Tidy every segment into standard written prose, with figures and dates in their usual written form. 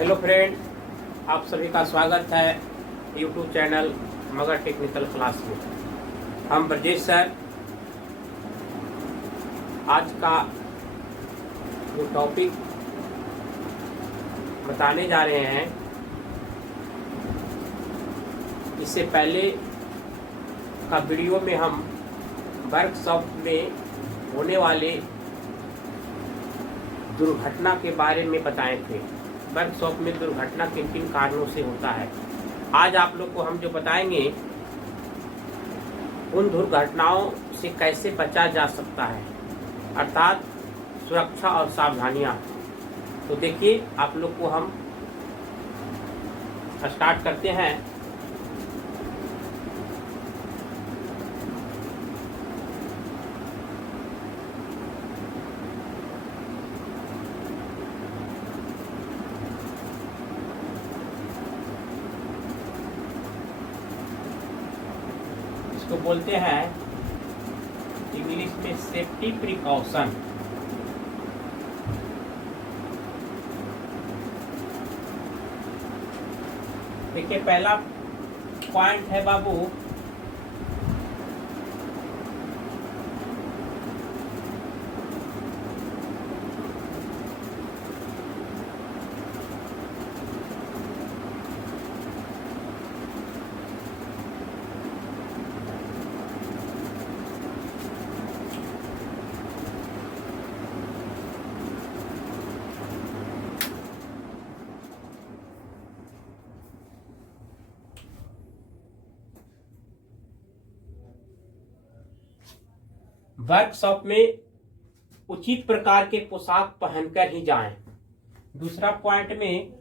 Hello friend, आप सभी का स्वागत है यूट्यूब चैनल मगर टेक्निकल क्लास में। हम ब्रजेश सर आज का जो टॉपिक बताने जा रहे हैं, इससे पहले का वीडियो में हम वर्कशॉप में होने वाले दुर्घटना के बारे में बताए थे। वर्कशॉप में दुर्घटना किन किन कारणों से होता है। आज आप लोग को हम जो बताएंगे उन दुर्घटनाओं से कैसे बचा जा सकता है, अर्थात सुरक्षा और सावधानियां। तो देखिए, आप लोग को हम स्टार्ट करते हैं। इसको बोलते हैं इंग्लिश में सेफ्टी प्रिकॉशन। देखिए, पहला पॉइंट है बाबू, वर्कशॉप में उचित प्रकार के पोशाक पहनकर ही जाएं। दूसरा पॉइंट में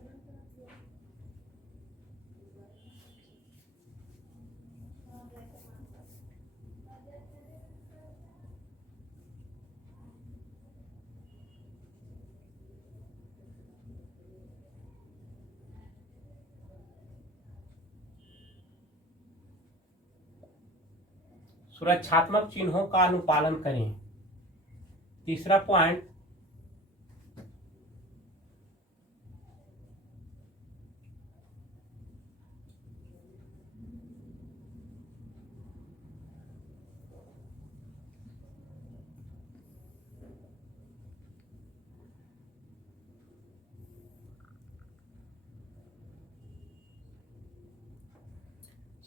सुरक्षात्मक चिन्हों का अनुपालन करें। तीसरा पॉइंट,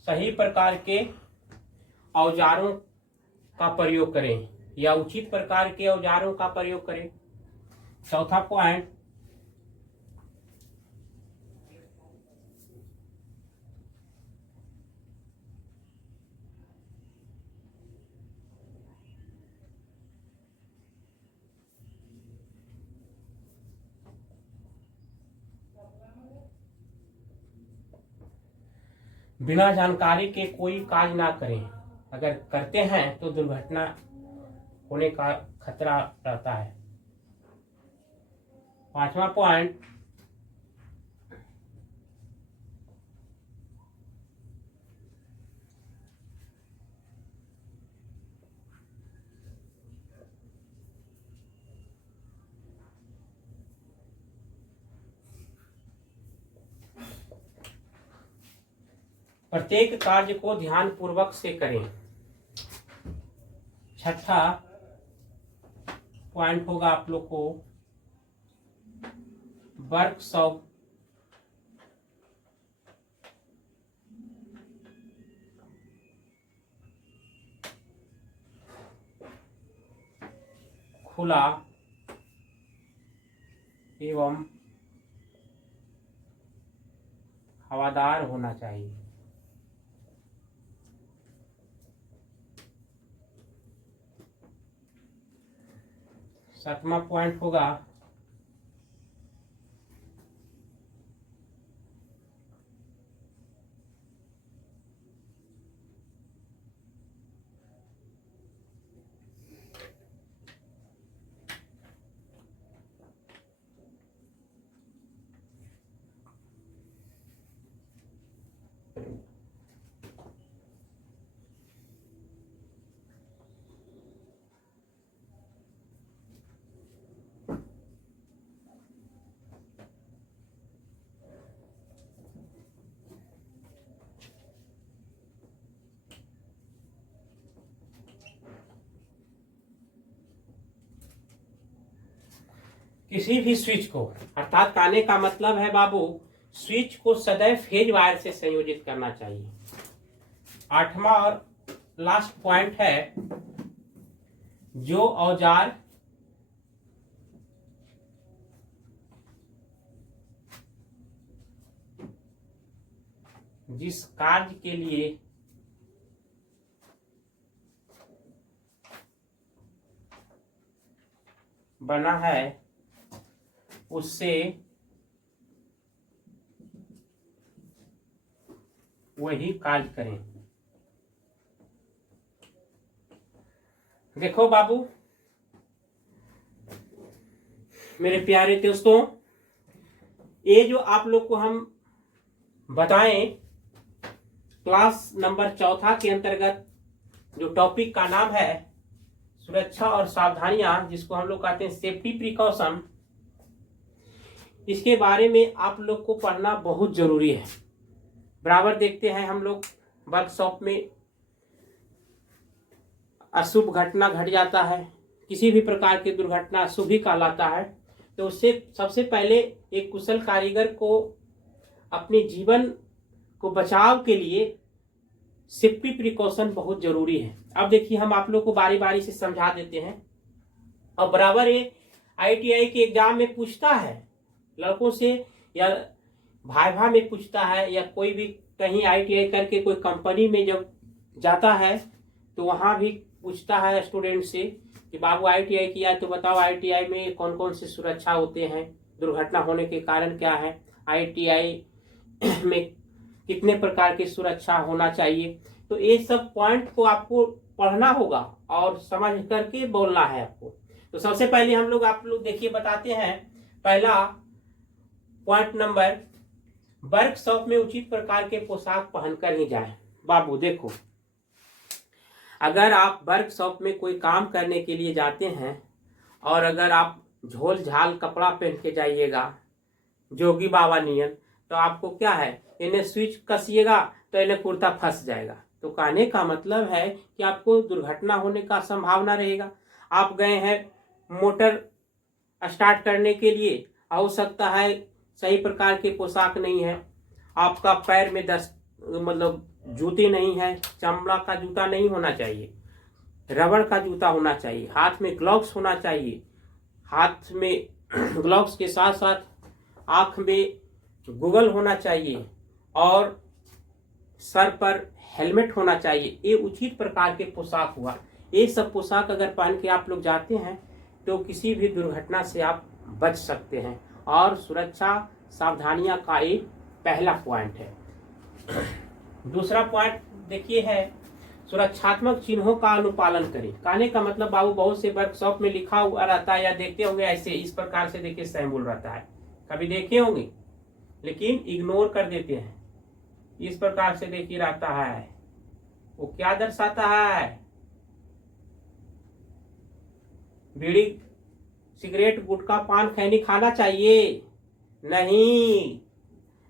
सही प्रकार के औजारों का प्रयोग करें या उचित प्रकार के औजारों का प्रयोग करें। चौथा पॉइंट, बिना जानकारी के कोई काज ना करें। अगर करते हैं तो दुर्घटना होने का खतरा रहता है। पांचवा पॉइंट, प्रत्येक कार्य को ध्यान पूर्वक से करें। छठा पॉइंट होगा आप लोग को, वर्कशॉप खुला एवं हवादार होना चाहिए। सातवां पॉइंट होगा किसी भी स्विच को, अर्थात कहने का मतलब है बाबू, स्विच को सदैव फेज वायर से संयोजित करना चाहिए। 8वां और लास्ट पॉइंट है, जो औजार जिस कार्य के लिए बना है उससे वही कार्य करें। देखो बाबू मेरे प्यारे दोस्तों, ये जो आप लोग को हम बताएं, क्लास नंबर 4 के अंतर्गत जो टॉपिक का नाम है सुरक्षा और सावधानियां, जिसको हम लोग कहते हैं सेफ्टी प्रिकॉशन, इसके बारे में आप लोग को पढ़ना बहुत जरूरी है। बराबर देखते हैं हम लोग वर्कशॉप में अशुभ घटना घट जाता है, किसी भी प्रकार की दुर्घटना शुभ ही कहलाता है, तो उससे सबसे पहले एक कुशल कारीगर को अपने जीवन को बचाव के लिए सेफ्टी प्रिकॉशन बहुत जरूरी है। अब देखिए हम आप लोग को बारी बारी से समझा देते हैं। और बराबर ये ITI के एग्जाम में पूछता है लड़कों से, या भाइभा में पूछता है, या कोई भी कहीं ITI करके कोई कंपनी में जब जाता है तो वहाँ भी पूछता है स्टूडेंट से कि बाबू ITI किया तो बताओ ITI में कौन कौन से सुरक्षा होते हैं, दुर्घटना होने के कारण क्या है, ITI में कितने प्रकार की सुरक्षा होना चाहिए। तो ये सब पॉइंट को आपको पढ़ना होगा और समझ करके बोलना है आपको। तो सबसे पहले हम लोग आप लोग देखिए बताते हैं, पहला पॉइंट नंबर, वर्कशॉप में उचित प्रकार के पोशाक पहनकर ही जाएं। बाबू देखो, अगर आप वर्कशॉप में कोई काम करने के लिए जाते हैं और अगर आप झोल झाल कपड़ा पहन के जाइएगा जोगी बाबा नियन, तो आपको क्या है, इन्हें स्विच कसिएगा तो इन्हें कुर्ता फंस जाएगा। तो कहने का मतलब है कि आपको दुर्घटना होने का संभावना रहेगा। आप गए हैं मोटर स्टार्ट करने के लिए, हो सकता है सही प्रकार के पोशाक नहीं है, आपका पैर में मतलब जूते नहीं है, चमड़ा का जूता नहीं होना चाहिए, रबड़ का जूता होना चाहिए, हाथ में ग्लव्स होना चाहिए, हाथ में ग्लव्स के साथ साथ आंख में गूगल होना चाहिए और सर पर हेलमेट होना चाहिए। ये उचित प्रकार के पोशाक हुआ। ये सब पोशाक अगर पहन के आप लोग जाते हैं तो किसी भी दुर्घटना से आप बच सकते हैं। और सुरक्षा सावधानियां का एक पहला पॉइंट है। दूसरा पॉइंट देखिए है, सुरक्षात्मक चिन्हों का अनुपालन करें। कहने का मतलब बाबू बहुत से वर्कशॉप में लिखा हुआ रहता है, या देखते होंगे ऐसे इस प्रकार से देखिए सिंबल रहता है, कभी देखे होंगे लेकिन इग्नोर कर देते हैं। इस प्रकार से देखिए रहता है, वो क्या दर्शाता है, बीड़ी सिगरेट गुटखा पान खैनी खाना चाहिए नहीं,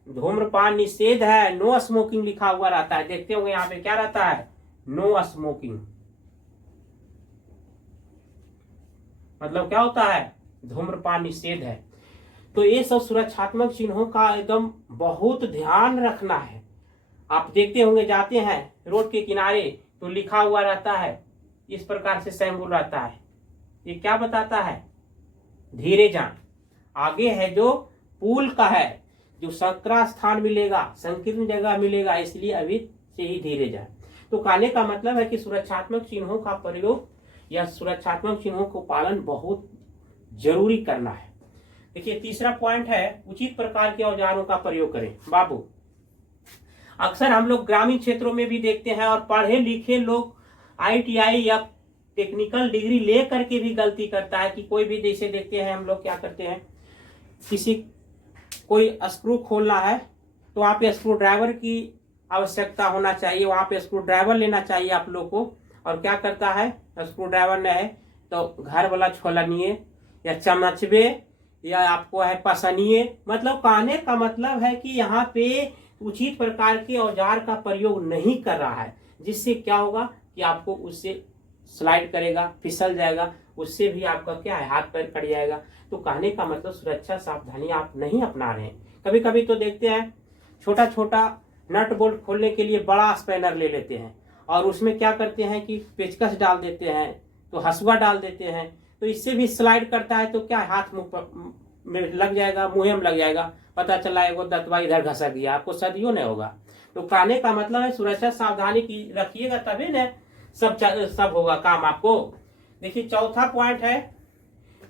धूम्रपान निषेध है, नो स्मोकिंग लिखा हुआ रहता है। देखते होंगे यहाँ पे क्या रहता है, नो स्मोकिंग, मतलब क्या होता है, धूम्रपान निषेध है। तो ये सब सुरक्षात्मक चिन्हों का एकदम बहुत ध्यान रखना है। आप देखते होंगे जाते हैं रोड के किनारे तो लिखा हुआ रहता है, इस प्रकार से सिंबल रहता है, ये क्या बताता है, धीरे जान। आगे है जो पुल का है, जो संकरा स्थान मिलेगा, संकीर्ण जगह मिलेगा, इसलिए अभी से ही धीरे जाए। तो कहने का मतलब है कि सुरक्षात्मक चिन्हों का प्रयोग या सुरक्षात्मक चिन्हों को पालन बहुत जरूरी करना है। देखिए तीसरा पॉइंट है, उचित प्रकार के औजारों का प्रयोग करें। बाबू अक्सर हम लोग ग्रामीण क्षेत्रों में भी देखते हैं और पढ़े लिखे लोग ITI या टेक्निकल डिग्री ले करके भी गलती करता है कि कोई भी जैसे देखते हैं हम लोग क्या करते हैं, किसी कोई स्क्रू खोलना है तो वहाँ पे स्क्रू ड्राइवर की आवश्यकता होना चाहिए, वहाँ पे स्क्रू ड्राइवर लेना चाहिए आप लोग को। और क्या करता है, स्क्रू ड्राइवर न है तो घर वाला छोलनिए या चमचबे या आपको है पसनिए। मतलब कहने का मतलब है कि यहाँ पे उचित प्रकार के औजार का प्रयोग नहीं कर रहा है, जिससे क्या होगा कि आपको उससे स्लाइड करेगा, फिसल जाएगा, उससे भी आपका क्या है, हाथ पैर कट जाएगा। तो कहने का मतलब सुरक्षा सावधानी आप नहीं अपना रहे हैं। कभी कभी तो देखते हैं छोटा छोटा नट बोल्ट खोलने के लिए बड़ा स्पैनर ले लेते हैं और उसमें क्या करते हैं कि पेचकस डाल देते हैं, तो हसुआ डाल देते हैं, तो इससे भी स्लाइड करता है, तो क्या हाथ मुंह में लग जाएगा, मुंह में लग जाएगा, पता चला है वो दतवा इधर घसक गया, आपको सदियों नहीं होगा। तो कहने का मतलब है सुरक्षा सावधानी की रखिएगा, तभी न सब होगा काम आपको। देखिए चौथा पॉइंट है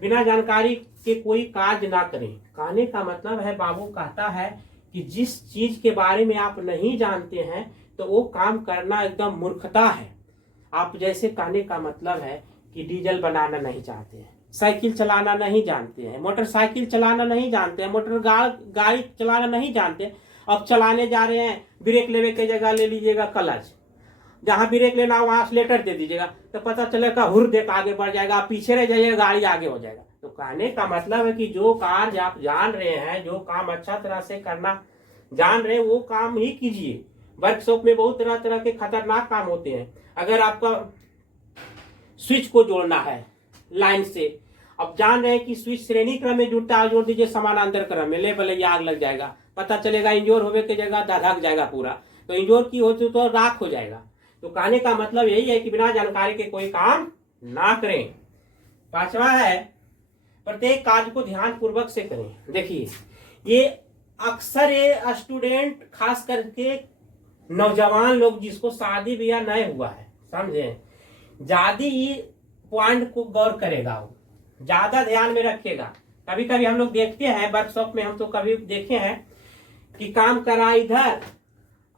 बिना जानकारी के कोई कार्य ना करें। कहने का मतलब है बाबू कहता है कि जिस चीज के बारे में आप नहीं जानते हैं तो वो काम करना एकदम मूर्खता है। आप जैसे कहने का मतलब है कि डीजल बनाना नहीं चाहते हैं, साइकिल चलाना नहीं जानते हैं, मोटरसाइकिल चलाना नहीं जानते हैं, मोटर गाड़ी चलाना नहीं जानते, अब चलाने जा रहे हैं, ब्रेक लेवे की जगह ले लीजिएगा क्लच, जहां ब्रेक लेना हो वहां एक्सीलेटर दे दीजिएगा, तो पता चलेगा हुर देख आगे बढ़ जाएगा, आप पीछे रह जाइएगा, गाड़ी आगे हो जाएगा। तो कहने का मतलब है कि जो कार्य आप जान रहे हैं, जो काम अच्छा तरह से करना जान रहे हैं, वो काम ही कीजिए। वर्कशॉप में बहुत तरह तरह के खतरनाक काम होते हैं। अगर आपका स्विच को जोड़ना है लाइन से, अब जान रहे हैं कि स्विच श्रेणी क्रम में जुड़ता है, जोड़ दीजिए समानांतर क्रम में, ले भले आग लग जाएगा, पता चलेगा इंजोर होने की जगह धधक जाएगा पूरा, तो इंजोर की हो तो राख हो जाएगा। तो कहने का मतलब यही है कि बिना जानकारी के कोई काम ना करें। पांचवा है प्रत्येक कार्य को ध्यान पूर्वक से करें। देखिए ये अक्सर ये स्टूडेंट खास करके नौजवान लोग जिसको शादी ब्याह नहीं हुआ है, समझे, ज्यादा ये पॉइंट को गौर करेगा, वो ज्यादा ध्यान में रखेगा। कभी कभी हम लोग देखते हैं वर्कशॉप में, हम तो कभी देखे हैं कि काम करा इधर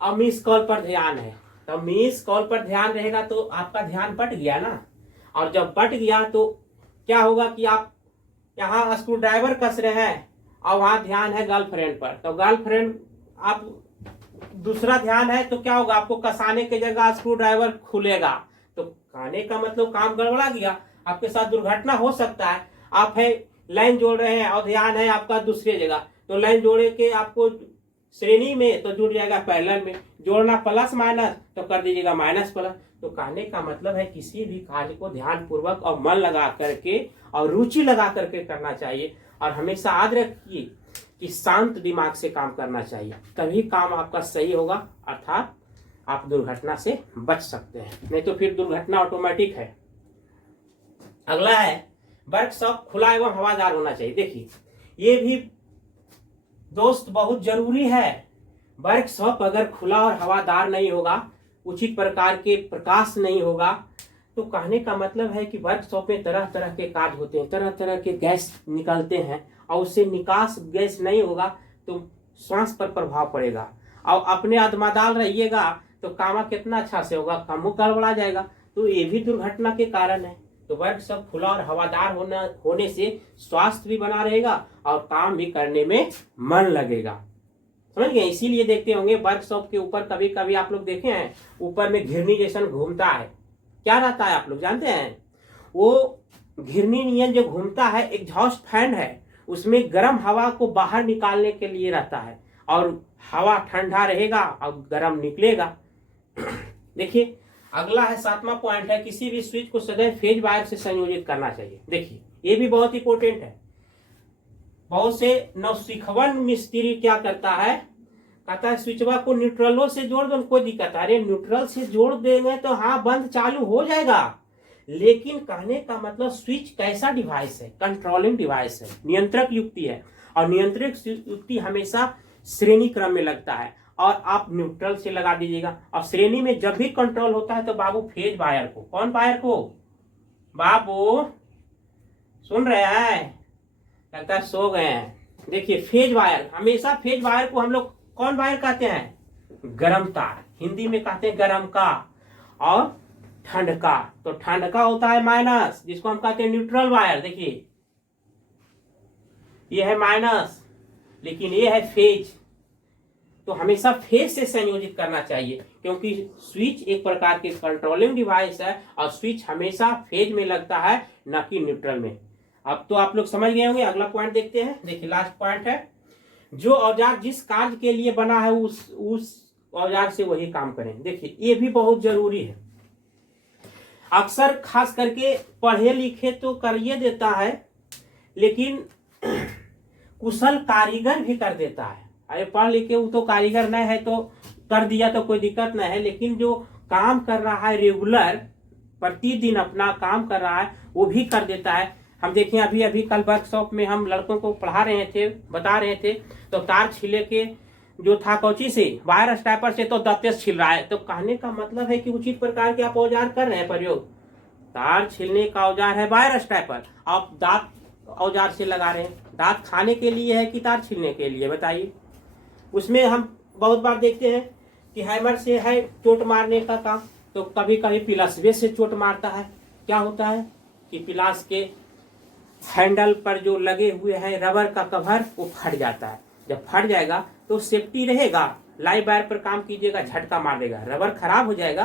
और मिस कॉल पर ध्यान है, तो मिस कॉल पर ध्यान रहेगा तो आपका ध्यान बट गया ना, और जब बट गया तो क्या होगा कि आप यहाँ स्क्रू ड्राइवर कस रहे हैं और वहां ध्यान है गर्लफ्रेंड पर, तो गर्लफ्रेंड आप दूसरा ध्यान है तो क्या होगा, आपको कसाने की जगह स्क्रू ड्राइवर खुलेगा। तो कहने का मतलब काम गड़बड़ा गया, आपके साथ दुर्घटना हो सकता है। आप है लाइन जोड़ रहे हैं और ध्यान है आपका दूसरी जगह, तो लाइन जोड़े के आपको श्रेणी में तो जुड़ जाएगा पैरेलल में, जोड़ना प्लस माइनस तो कर दीजिएगा माइनस प्लस। तो कहने का मतलब है किसी भी कार्य को ध्यान पूर्वक और मन लगा करके और रुचि लगा करके करना चाहिए, और हमेशा याद रखिए कि शांत दिमाग से काम करना चाहिए, तभी काम आपका सही होगा, अर्थात आप दुर्घटना से बच सकते हैं, नहीं तो फिर दुर्घटना ऑटोमेटिक है। अगला है वर्कशॉप खुला एवं हवादार होना चाहिए। देखिए ये भी दोस्त बहुत जरूरी है। वर्कशॉप अगर खुला और हवादार नहीं होगा, उचित प्रकार के प्रकाश नहीं होगा, तो कहने का मतलब है कि वर्कशॉप में तरह तरह के कार्य होते हैं, तरह तरह के गैस निकलते हैं, और उससे निकास गैस नहीं होगा तो श्वास पर प्रभाव पड़ेगा, और अपने अदमादाल रहिएगा तो काम कितना अच्छा से होगा, कामों गड़बड़ा जाएगा, तो ये भी दुर्घटना के कारण है। तो वर्कशॉप खुला और हवादार होने से स्वास्थ्य भी बना रहेगा और काम भी करने में मन लगेगा, समझ गए। इसीलिए देखते होंगे वर्कशॉप के ऊपर कभी कभी आप लोग देखे हैं ऊपर में घिरनी जैसा घूमता है, क्या रहता है आप लोग जानते हैं, वो घिरनी नियन जो घूमता है एग्जॉस्ट फैन है, उसमें गर्म हवा को बाहर निकालने के लिए रहता है, और हवा ठंडा रहेगा और गर्म निकलेगा। देखिए अगला है सातवां पॉइंट है किसी भी स्विच को सदैव फेज वायर से संयोजित करना चाहिए। देखिए ये भी बहुत इंपॉर्टेंट है। बहुत से नौसिखवन मिस्त्री क्या करता है, कहता है स्विचवा को न्यूट्रलों से जोड़ दो, कोई दिक्कत है, अरे न्यूट्रल से जोड़ देंगे तो हाँ बंद चालू हो जाएगा, लेकिन कहने का मतलब स्विच कैसा डिवाइस है, कंट्रोलिंग डिवाइस है, नियंत्रक युक्ति है, और नियंत्रक युक्ति हमेशा श्रेणी क्रम में लगता है, और आप न्यूट्रल से लगा दीजिएगा। और श्रेणी में जब भी कंट्रोल होता है तो बाबू फेज वायर को, कौन वायर को बाबू, सुन रहे हैं, लगता है सो गए हैं। देखिए फेज वायर, हमेशा फेज वायर को हम लोग कौन वायर कहते हैं, गर्म तार, हिंदी में कहते हैं गर्म का, और ठंड का, तो ठंड का होता है माइनस, जिसको हम कहते हैं न्यूट्रल वायर। देखिए ये है माइनस, लेकिन ये है फेज, तो हमेशा फेज से संयोजित करना चाहिए, क्योंकि स्विच एक प्रकार के कंट्रोलिंग डिवाइस है और स्विच हमेशा फेज में लगता है, न कि न्यूट्रल में। अब तो आप लोग समझ गए होंगे। अगला पॉइंट देखते हैं। देखिए लास्ट पॉइंट है जो औजार जिस कार्य के लिए बना है उस औजार से वही काम करें। देखिए ये भी बहुत जरूरी है। अक्सर खास करके पढ़े लिखे तो करिए देता है, लेकिन कुशल कारीगर भी कर देता है। अरे पढ़ लिखे वो तो कारीगर नहीं है तो कर दिया तो कोई दिक्कत नहीं है, लेकिन जो काम कर रहा है रेगुलर, प्रतिदिन अपना काम कर रहा है, वो भी कर देता है। हम देखें अभी अभी कल वर्कशॉप में हम लड़कों को पढ़ा रहे थे, बता रहे थे, तो तार छिले के जो था कौची से, वायर स्टैपर से, तो दांते से छिल रहा है। तो कहने का मतलब है कि उचित प्रकार के आप औजार कर रहे हैं प्रयोग। तार छिलने का औजार है वायर स्टैपर, आप दांत औजार से लगा रहे हैं। दांत खाने के लिए है कि तार छिलने के लिए, बताइए। उसमें हम बहुत बार देखते हैं कि हैमर से है चोट मारने का काम, तो कभी कभी पिलासवे से चोट मारता है। क्या होता है कि पिलास के हैंडल पर जो लगे हुए हैं रबर का कवर, वो फट जाता है। जब फट जाएगा तो सेफ्टी रहेगा, लाइव वायर पर काम कीजिएगा, झटका मार देगा, रबर खराब हो जाएगा,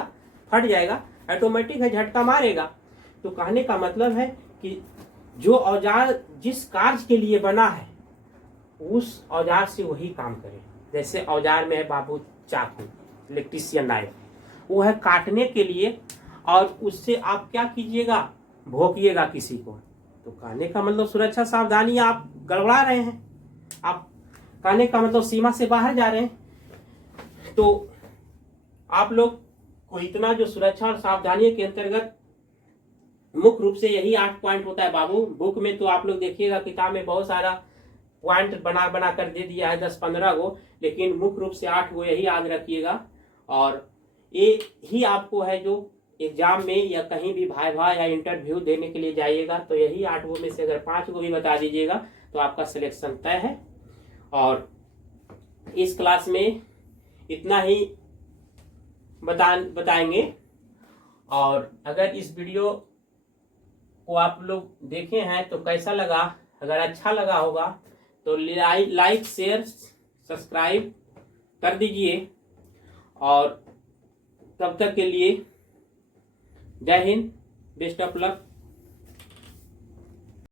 फट जाएगा, ऑटोमेटिक है, झटका मारेगा। तो कहने का मतलब है कि जो औजार जिस कार्य के लिए बना है उस औजार से वही काम करे। जैसे औजार में है बाबू चाकू, इलेक्ट्रीशियन नाइफ, वो है काटने के लिए, और उससे आप क्या कीजिएगा, भोंकिएगा किसी को। तो कहने का मतलब सुरक्षा सावधानी आप गड़बड़ा रहे हैं, आप कहने का मतलब सीमा से बाहर जा रहे हैं। तो आप लोग को इतना जो सुरक्षा और सावधानी के अंतर्गत मुख्य रूप से यही 8 पॉइंट होता है बाबू। बुक में तो आप लोग देखिएगा, किताब में बहुत सारा पॉइंट बना बना कर दे दिया है, 10-15 गो, लेकिन मुख्य रूप से 8 गो यही याद रखिएगा। और ये ही आपको है जो एग्जाम में या कहीं भी भाई या इंटरव्यू देने के लिए जाइएगा, तो यही 8 गो में से अगर 5 गो भी बता दीजिएगा तो आपका सिलेक्शन तय है। और इस क्लास में इतना ही बताएंगे। और अगर इस वीडियो को आप लोग देखे हैं तो कैसा लगा, अगर अच्छा लगा होगा तो लाइक शेयर सब्सक्राइब कर दीजिए। और तब तक के लिए जय हिंद, बेस्ट ऑफ लक।